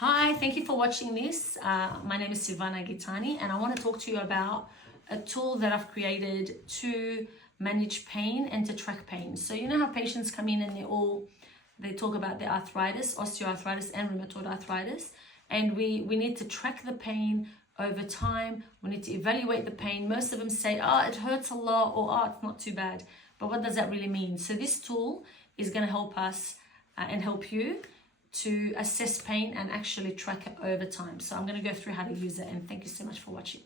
Hi, thank you for watching this. My name is Silvana Gitani and I want to talk to you about a tool that I've created to manage pain and to track pain. So you know how patients come in and they talk about their arthritis, osteoarthritis and rheumatoid arthritis, and we need to track the pain over time. We need to evaluate the pain. Most of them say, oh, it hurts a lot, or oh, it's not too bad. But what does that really mean? So this tool is going to help us and help you to assess pain and actually track it over time. So I'm going to go through how to use it, and thank you so much for watching.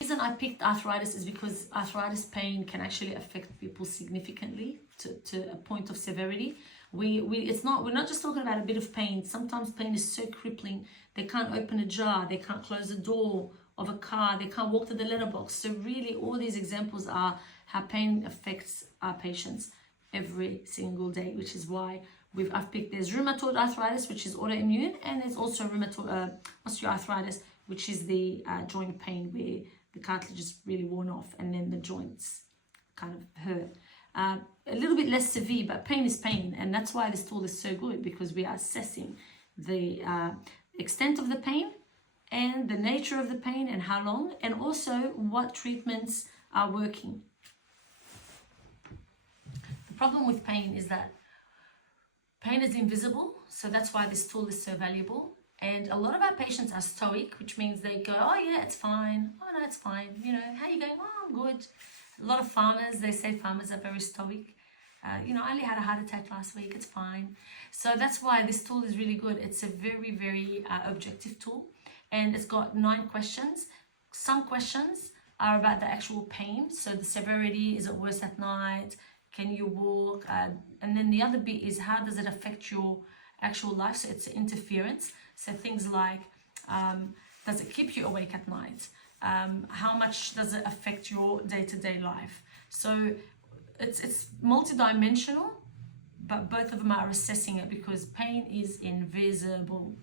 The reason I picked arthritis is because arthritis pain can actually affect people significantly to a point of severity. We're not just talking about a bit of pain. Sometimes pain is so crippling, they can't open a jar, they can't close the door of a car, they can't walk to the letterbox. So really all these examples are how pain affects our patients every single day, which is why I've picked. There's rheumatoid arthritis, which is autoimmune, and there's also osteoarthritis, which is the joint pain where the cartilage is really worn off and then the joints kind of hurt. A little bit less severe, but pain is pain, and that's why this tool is so good, because we are assessing the extent of the pain and the nature of the pain and how long, and also what treatments are working. The problem with pain is that pain is invisible, so that's why this tool is so valuable. And a lot of our patients are stoic, which means they go, oh yeah, it's fine. Oh no, it's fine. You know, how are you going? Oh, I'm good. A lot of farmers, they say farmers are very stoic. I only had a heart attack last week, it's fine. So that's why this tool is really good. It's a very, very objective tool, and it's got 9 questions. Some questions are about the actual pain. So the severity, is it worse at night? Can you walk? And then the other bit is, how does it affect your actual life? So it's interference. So things like, does it keep you awake at night? How much does it affect your day-to-day life? So it's multidimensional, but both of them are assessing it because pain is invisible.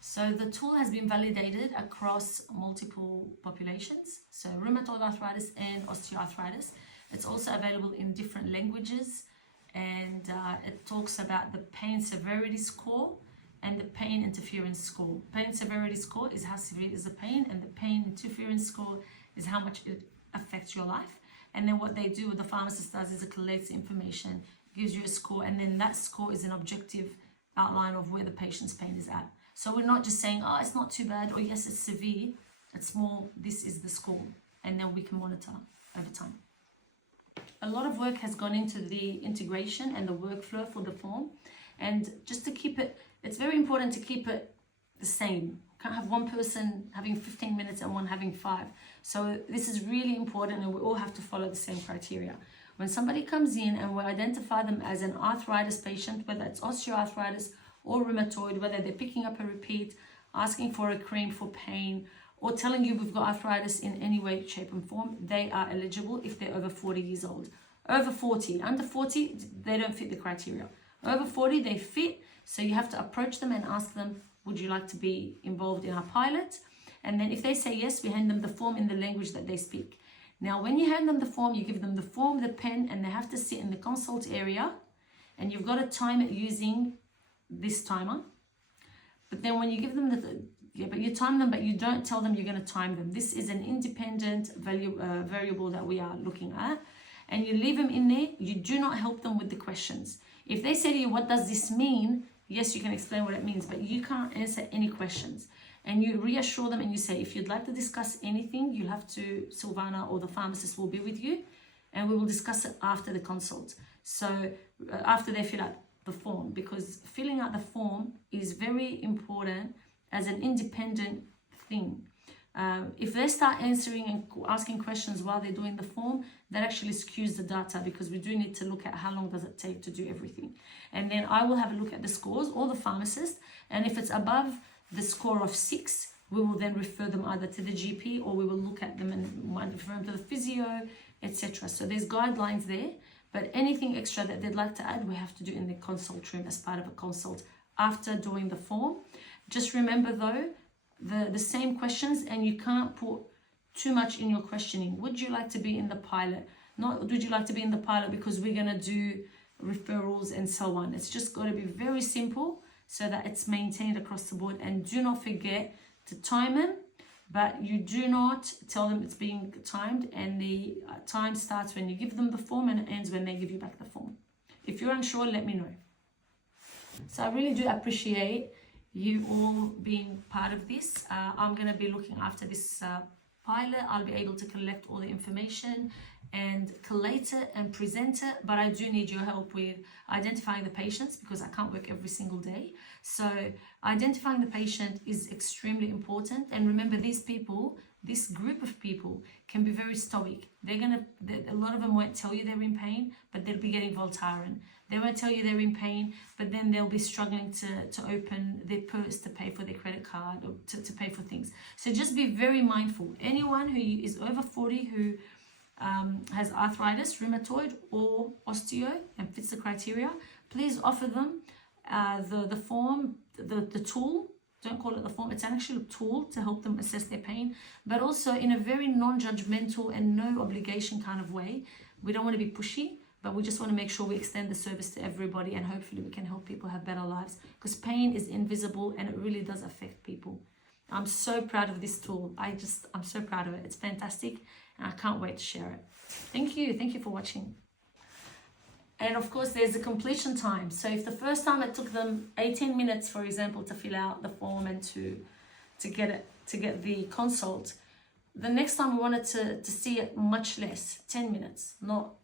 So the tool has been validated across multiple populations, so rheumatoid arthritis and osteoarthritis. It's also available in different languages, and it talks about the pain severity score and the pain interference score. Pain severity score is how severe is the pain, and the pain interference score is how much it affects your life. And then what they do, what the pharmacist does, is it collects information, gives you a score, and then that score is an objective outline of where the patient's pain is at. So we're not just saying, oh, it's not too bad, or yes, it's severe. It's more, this is the score, and then we can monitor over time. A lot of work has gone into the integration and the workflow for the form, and just to keep it, it's very important to keep it the same. Can't have one person having 15 minutes and one having 5. So this is really important, and we all have to follow the same criteria. When somebody comes in and we identify them as an arthritis patient, whether it's osteoarthritis or rheumatoid, whether they're picking up a repeat, asking for a cream for pain, or telling you we've got arthritis in any way, shape and form, they are eligible if they're over 40 years old. Over 40, under 40, they don't fit the criteria. Over 40, they fit, so you have to approach them and ask them, would you like to be involved in our pilot? And then if they say yes, we hand them the form in the language that they speak. Now, when you hand them the form, you give them the form, the pen, and they have to sit in the consult area, and you've got to time it using this timer. But then when you give them you time them, but you don't tell them you're going to time them. This is an independent variable that we are looking at, and you leave them in there. You do not help them with the questions. If they say to you, what does this mean? Yes, you can explain what it means, but you can't answer any questions. And you reassure them and you say, if you'd like to discuss anything, you'll have to, Silvana or the pharmacist will be with you, and we will discuss it after the consult. So after they fill out the form, because filling out the form is very important as an independent thing. If they start answering and asking questions while they're doing the form, that actually skews the data, because we do need to look at how long does it take to do everything. And then I will have a look at the scores, or the pharmacist, and if it's above the score of 6, we will then refer them either to the GP, or we will look at them and might refer them to the physio, etc. So there's guidelines there, but anything extra that they'd like to add, we have to do in the consult room as part of a consult after doing the form. Just remember though, the same questions, and you can't put too much in your questioning. Would you like to be in the pilot? Not would you like to be in the pilot because we're going to do referrals and so on. It's just got to be very simple, so that it's maintained across the board. And do not forget to time them, but you do not tell them it's being timed, and the time starts when you give them the form and it ends when they give you back the form. If you're unsure, let me know. So I really do appreciate you all being part of this. I'm going to be looking after this pilot. I'll be able to collect all the information and collate it and present it, but I do need your help with identifying the patients because I can't work every single day. So identifying the patient is extremely important. And remember, these people, this group of people can be very stoic. A lot of them won't tell you they're in pain, but they'll be getting Voltaren. They won't tell you they're in pain, but then they'll be struggling to open their purse to pay for their credit card or to pay for things. So just be very mindful. Anyone who is over 40 who has arthritis, rheumatoid or osteo and fits the criteria, please offer them the form, the tool. Don't call it the form, it's an actual tool to help them assess their pain, but also in a very non-judgmental and no obligation kind of way. We don't want to be pushy, but we just want to make sure we extend the service to everybody, and hopefully we can help people have better lives, because pain is invisible and it really does affect people. I'm so proud of this tool. I'm so proud of it. It's fantastic and I can't wait to share it. Thank you for watching. And of course, there's a completion time. So if the first time it took them 18 minutes, for example, to fill out the form and to get the consult, the next time we wanted to see it much less, 10 minutes, not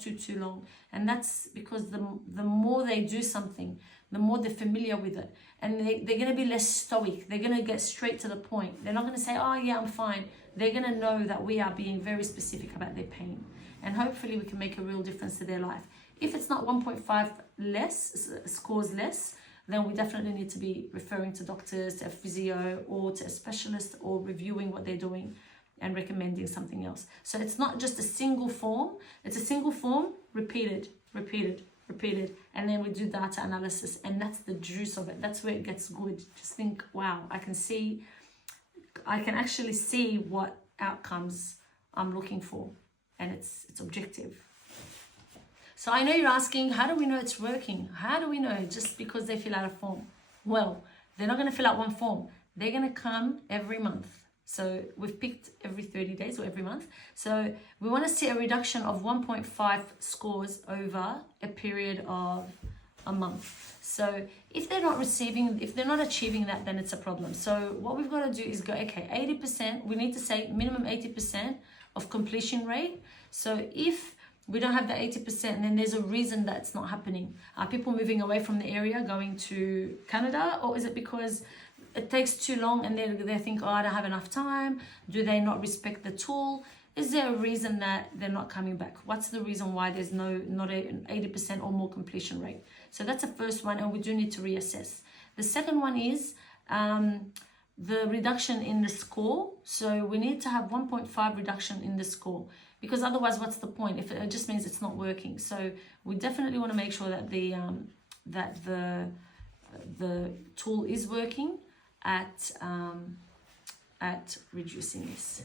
too long. And that's because the more they do something, the more they're familiar with it, and they're going to be less stoic. They're going to get straight to the point. They're not going to say, oh yeah, I'm fine. They're going to know that we are being very specific about their pain, and hopefully we can make a real difference to their life. If it's not 1.5 less, scores less, then we definitely need to be referring to doctors, to a physio, or to a specialist, or reviewing what they're doing and recommending something else. So it's not just a single form. It's a single form, repeated, and then we do data analysis, and that's the juice of it. That's where it gets good. Just think, wow, I can actually see what outcomes I'm looking for, and it's objective. So I know you're asking, how do we know it's working? How do we know just because they fill out a form? Well, they're not going to fill out one form. They're going to come every month. So we've picked every 30 days or every month. So we want to see a reduction of 1.5 scores over a period of a month. So if they're not achieving that, then it's a problem. So what we've got to do is go, okay, 80%, we need to say minimum 80% of completion rate. So if we don't have the 80%, then there's a reason that it's not happening. Are people moving away from the area, going to Canada, or is it because it takes too long and they think, oh, I don't have enough time? Do they not respect the tool? Is there a reason that they're not coming back? What's the reason why there's not an 80% or more completion rate? So that's the first one, and we do need to reassess. The second one is the reduction in the score. So we need to have 1.5 reduction in the score, because otherwise what's the point if it just means it's not working? So we definitely want to make sure that the tool is working at reducing this.